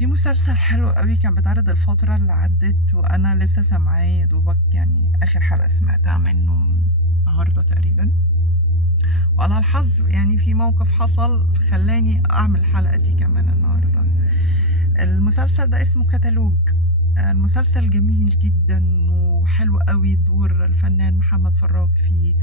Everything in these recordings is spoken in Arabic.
في مسلسل حلو قوي كان بيتعرض الفترة اللي عدت وأنا لسه سامعاه يا دوبك، يعني آخر حلقة سمعتها منه النهاردة تقريبا. وعلى الحظ يعني في موقف حصل خلاني أعمل الحلقة دي كمان النهاردة. المسلسل ده اسمه كتالوج. المسلسل جميل جدا وحلو قوي، دور الفنان محمد فراج فيه،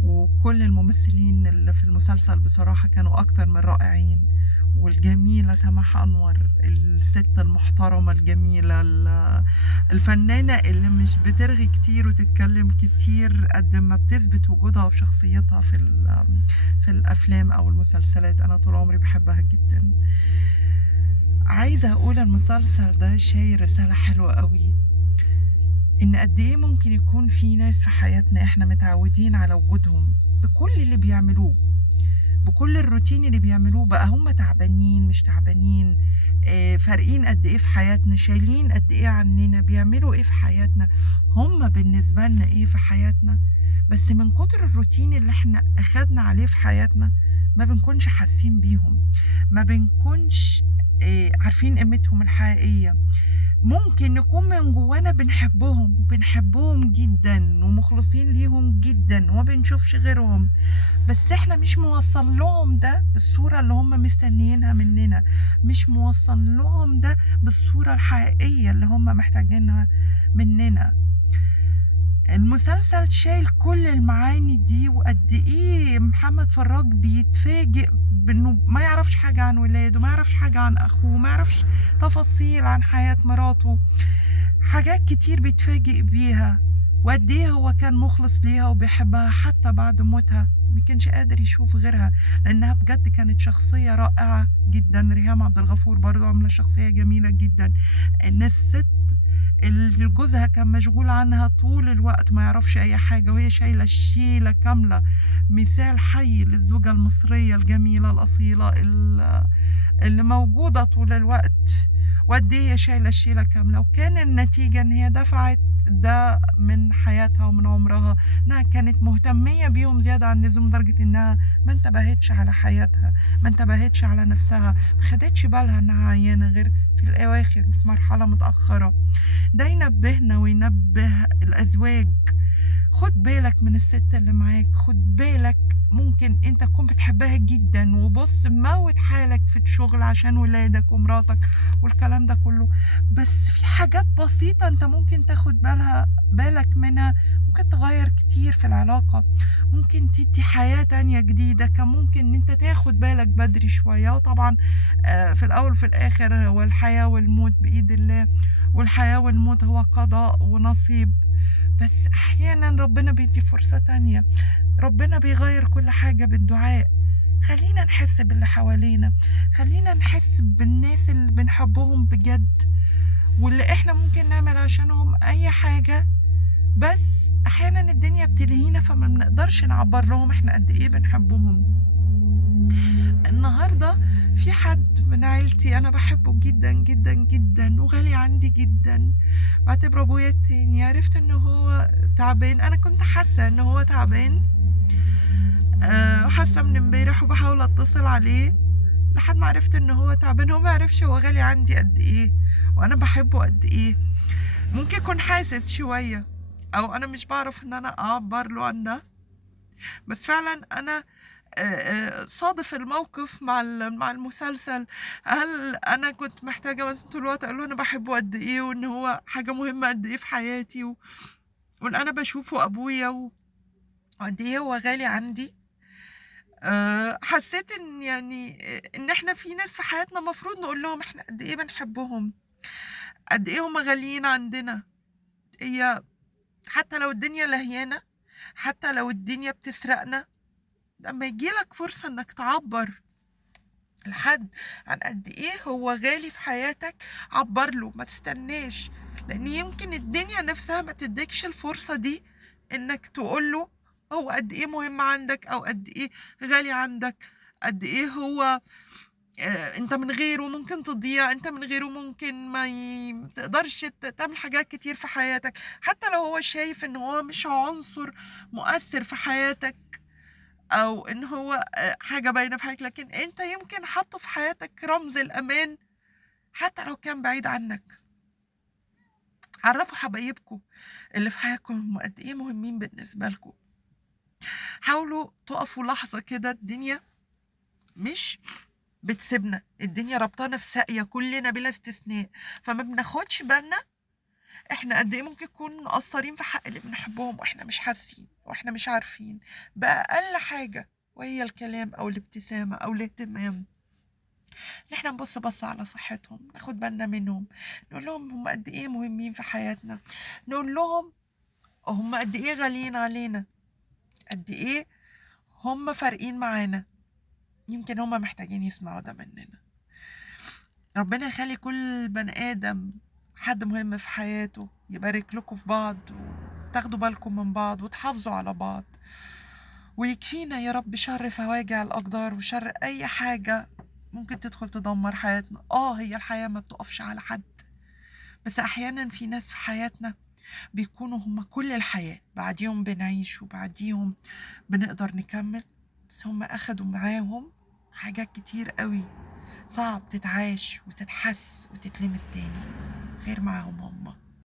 وكل الممثلين اللي في المسلسل بصراحة كانوا أكتر من رائعين. والجميلة سماح أنور، الست المحترمة الجميلة الفنانة اللي مش بترغي كتير وتتكلم كتير قد ما بتثبت وجودها وشخصيتها في الأفلام أو المسلسلات. أنا طول عمري بحبها جدا. عايزة أقول المسلسل ده شايل رسالة حلوة قوي، إن قد إيه ممكن يكون في ناس في حياتنا إحنا متعودين على وجودهم بكل اللي بيعملوه، بكل الروتين اللي بيعملوه، بقى هم تعبانين مش تعبانين، فارقين قد إيه في حياتنا، شايلين قد إيه عننا، بيعملوا إيه في حياتنا، هم بالنسبة لنا إيه في حياتنا. بس من كتر الروتين اللي إحنا أخدنا عليه في حياتنا ما بنكونش حاسين بيهم، ما بنكونش عارفين قيمتهم الحقيقية. ممكن نكون من جوانا بنحبهم وبنحبهم جدا ومخلصين ليهم جدا وما بنشوفش غيرهم، بس احنا مش موصل لهم ده بالصورة اللي هم مستنيينها مننا، مش موصل لهم ده بالصورة الحقيقية اللي هم محتاجينها مننا. المسلسل شايل كل المعاني دي، وقد ايه محمد فراج بيتفاجئ بانه ما يعرفش حاجة عن ولاده، ما يعرفش حاجة عن اخوه، ما يعرفش تفاصيل عن حياة مراته، حاجات كتير بيتفاجئ بيها. وقد ايه هو كان مخلص ليها وبيحبها حتى بعد موتها، ما كانش قادر يشوف غيرها، لانها بجد كانت شخصية رائعة جدا. ريهام عبد الغفور برضو عاملة شخصية جميلة جدا. الناس ست اللي جوزها كان مشغول عنها طول الوقت ما يعرفش اي حاجة، وهي شايلة الشيلة كاملة. مثال حي للزوجة المصرية الجميلة الأصيلة اللي موجودة طول الوقت، وقد ايه هي شايلة الشيلة كاملة. وكان النتيجة ان هي دفعت ده من حياتها ومن عمرها، انها كانت مهتمية بيهم زيادة عن اللزوم، لدرجة انها ما انتبهتش على حياتها، ما انتبهتش على نفسها، ما خدتش بالها انها عيانة غير في الاواخر وفي مرحلة متأخرة. ده ينبهنا وينبه الازواج، خد بالك من الست اللي معاك، خد بالك ممكن انت تكون بتحبها جدا وبص موت حالك في الشغل عشان ولادك ومراتك والكلام ده كله، بس في حاجات بسيطة انت ممكن تاخد بالك منها، ممكن تغير كتير في العلاقة، ممكن تدي حياة تانية جديدة. كان ممكن ان انت تاخد بالك بدري شوية. وطبعا في الاول وفي الاخر هو الحياة والموت بإيد الله، والحياة والموت هو قضاء ونصيب. بس احيانا ربنا بيدي فرصة تانية، ربنا بيغير كل حاجة بالدعاء. خلينا نحس باللي حوالينا، خلينا نحس بالناس اللي بنحبهم بجد واللي احنا ممكن نعمل عشانهم اي حاجة، بس احيانا الدنيا بتلهينا فما بنقدرش نعبر لهم احنا قد ايه بنحبهم. النهاردة في حد من عيلتي أنا بحبه جدا جدا جدا وغالي عندي جدا، بعتبره أبويا التاني. عرفت إنه هو تعبان، أنا كنت حاسة إنه هو تعبان، حاسة من امبارح وبحاول أتصل عليه لحد ما عرفت إنه هو تعبان. هو ما عرفش هو غالي عندي قد إيه وأنا بحبه قد إيه. ممكن يكون حاسس شوية، أو أنا مش بعرف إن أنا أعبر له عن ده، بس فعلا أنا صادف الموقف مع المسلسل. هل انا كنت محتاجه بس طول الوقت اقول له انا بحبه قد ايه وان هو حاجه مهمه قد ايه في حياتي وان انا بشوفه ابويا وقد ايه هو غالي عندي. حسيت ان يعني ان احنا في ناس في حياتنا مفروض نقول لهم احنا قد ايه بنحبهم، قد ايه هم غاليين عندنا. هي حتى لو الدنيا لهيانه، حتى لو الدنيا بتسرقنا، لما يجيلك فرصة انك تعبر لحد عن قد ايه هو غالي في حياتك، عبر له، ما تستناش، لان يمكن الدنيا نفسها ما تديكش الفرصة دي انك تقول له هو قد ايه مهم عندك او قد ايه غالي عندك، قد ايه هو انت من غيره ممكن تضيع، انت من غيره ممكن ما تقدرش تعمل حاجات كتير في حياتك. حتى لو هو شايف ان هو مش عنصر مؤثر في حياتك، او ان هو حاجة باينة في حياتك، لكن انت يمكن حاطه في حياتك رمز الامان حتى لو كان بعيد عنك. عرفوا حبايبكم اللي في حياتكم هم قد ايه مهمين بالنسبة لكم. حاولوا تقفوا لحظة كده، الدنيا مش بتسيبنا، الدنيا ربطانا في ساقية كلنا بلا استثناء، فما بناخدش بالنا احنا قد ايه ممكن نكون مقصرين في حق اللي بنحبهم واحنا مش حاسين واحنا مش عارفين بأقل حاجة، وهي الكلام او الابتسامة او الاهتمام، ان احنا نبص بص على صحتهم، ناخد بالنا منهم، نقول لهم هم قد ايه مهمين في حياتنا، نقول لهم هم قد ايه غاليين علينا، قد ايه هم فارقين معانا. يمكن هم محتاجين يسمعوا ده مننا. ربنا يخلي كل بني آدم حد مهم في حياته، يبارك لكم في بعض وتاخدوا بالكم من بعض وتحافظوا على بعض، ويكفينا يا رب شر فواجع الأقدار وشر أي حاجة ممكن تدخل تدمر حياتنا. هي الحياة ما بتقفش على حد، بس أحيانا في ناس في حياتنا بيكونوا هم كل الحياة، بعديهم بنعيش وبعديهم بنقدر نكمل، بس هم أخدوا معاهم حاجات كتير قوي صعب تتعاش وتتحس وتتلمس تاني غير معاهم هم.